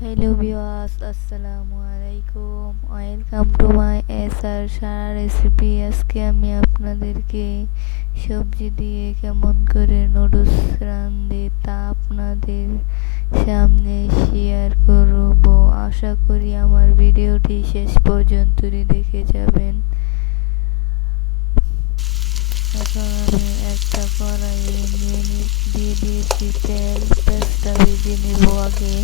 Hello viewers, আসসালামু আলাইকুম। Welcome to my SR Sara recipe. আজকে আমি আপনাদেরকে সবজি দিয়ে কেমন করে নুডলস রান্ধে তা আপনাদের সামনে শেয়ার করব। আশা করি আমার ভিডিওটি শেষ পর্যন্তই দেখে যাবেন। এখন আমি একটা কড়াইয়ে দিয়ে দিয়েছি তেল। পেঁয়াজটা ভেজে নেব আগে।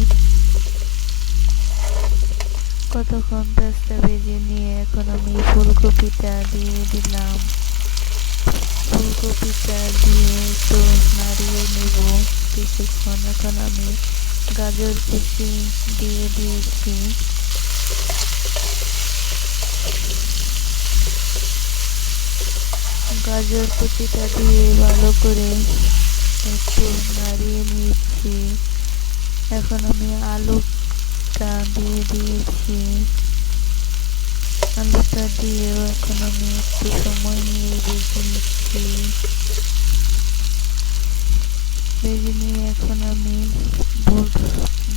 কতক্ষণ পেঁয়াজটা ভেজে নিয়ে এখন আমি ফুলকপিটা দিয়ে দিলাম। ফুলকপিটা দিয়ে একটু নাড়িয়ে নেব কিছুক্ষণ। এখন আমি গাজর কুচি দিয়ে দিয়েছি। গাজর কুচিটা দিয়ে ভালো করে একটু নাড়িয়ে নিচ্ছি। এখন আমি আলুটা দিয়ে দিয়েছি। আলুটা দিয়েও এখন আমি একটু সময় নিয়ে ভেজে নিচ্ছি। ভেজে নিয়ে এখন আমি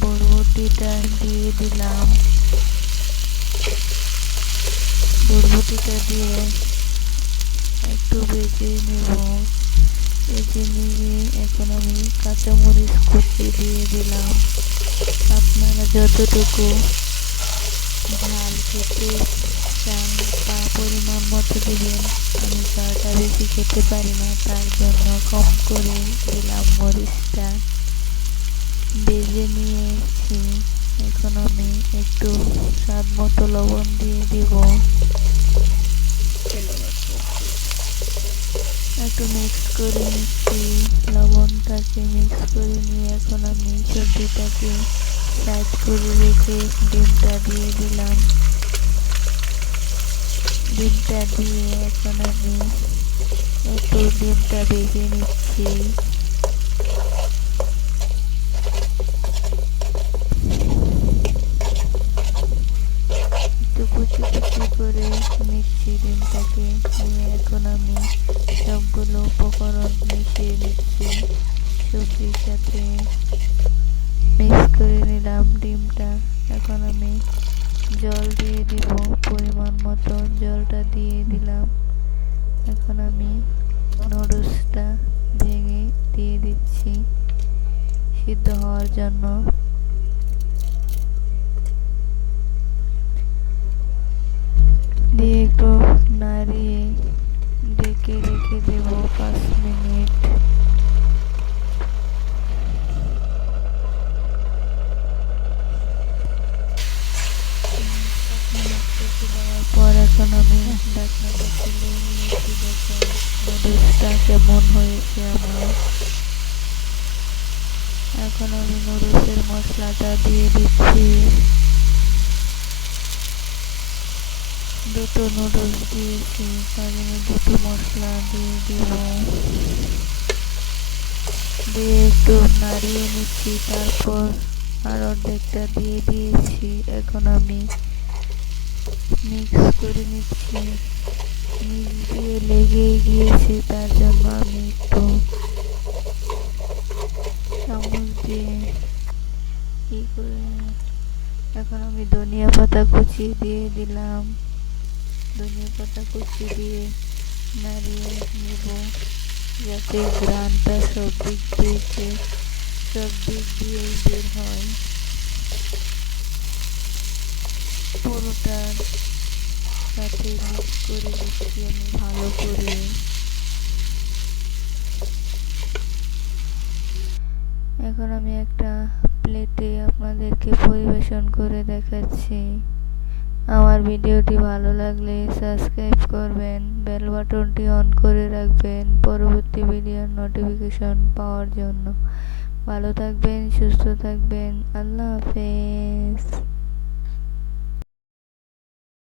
বরবটিটা দিয়ে দিলাম। বরবটিটা দিয়ে একটু ভেজে নেব। ভেজে নিয়ে এখন আমি কাঁচামরিচ কুচি দিয়ে দিলাম। আপনারা যতটুকু ঝাল খেতে চান তা পরিমাণ মতো দিবেন। আমি ঝালটা বেশি খেতে পারি না, তার জন্য কম করে দিলাম মরিচটা। ভেজে নিয়েছি। এখন আমি একটু স্বাদ মতো লবণ দিয়ে দিব। একটু মিক্স করে নিচ্ছি। লবণটাকে মিক্স করে নিয়ে এখন আমি সবজিটাকে সাইড করে রেখে ডিমটা দিয়ে দিলাম। ডিমটা দিয়ে এখন আমি একটু ডিমটা ভেজে নিচ্ছি। একটু কুচি কুচি করে নিচ্ছি ডিমটাকে নিয়ে এখন আমি সবগুলো উপকরণ মিশিয়ে নিচ্ছি। সবজির সাথে মিক্স করে নিলাম ডিমটা। এখন আমি জল দিয়ে দিব পরিমাণ মতো। জলটা দিয়ে দিলাম। এখন আমি নুডলসটা ভেঙে দিয়ে দিচ্ছি সিদ্ধ হওয়ার জন্য। দিয়ে একটু নাড়িয়ে ঢেকে রেখে দেব 5 মিনিট। রেখে দেওয়ার পর এখন আমি ঢাকনাটা খুলে নিয়েছি। দেখুন নুডলসটা কেমন হয়েছে আমার। এখন আমি নুডলসের মশলাটা দিয়ে দিচ্ছি। দুটো নুডলস দিয়েছি, তার জন্য দুটো মশলা দিয়ে দেব। দিয়ে একটু নাড়িয়ে নিচ্ছি। তারপর আর অর্ধেকটা দিয়ে দিয়েছি। এখন আমি মিক্স করে নিচ্ছি। নিচ দিয়ে লেগে গিয়েছে, তার জন্য আমি একটু চামচ দিয়ে করে এখন আমি ধনিয়া পাতা কুচি দিয়ে দিলাম। ধনিয়া পাতা কুচি দিয়ে নাড়িয়ে নেব যাতে ঘ্রাণটা সব দিক দিয়েই বের হয়। পুরোটার সাথে মিক্স করে দিচ্ছি আমি ভালো করে। এখন আমি একটা প্লেটে আপনাদেরকে পরিবেশন করে দেখাচ্ছি। আমার ভিডিওটি ভালো লাগলে সাবস্ক্রাইব করবেন, বেল বাটনটি অন করে রাখবেন পরবর্তী ভিডিওর নোটিফিকেশন পাওয়ার জন্য। ভালো থাকবেন, সুস্থ থাকবেন। আল্লাহ হাফেজ।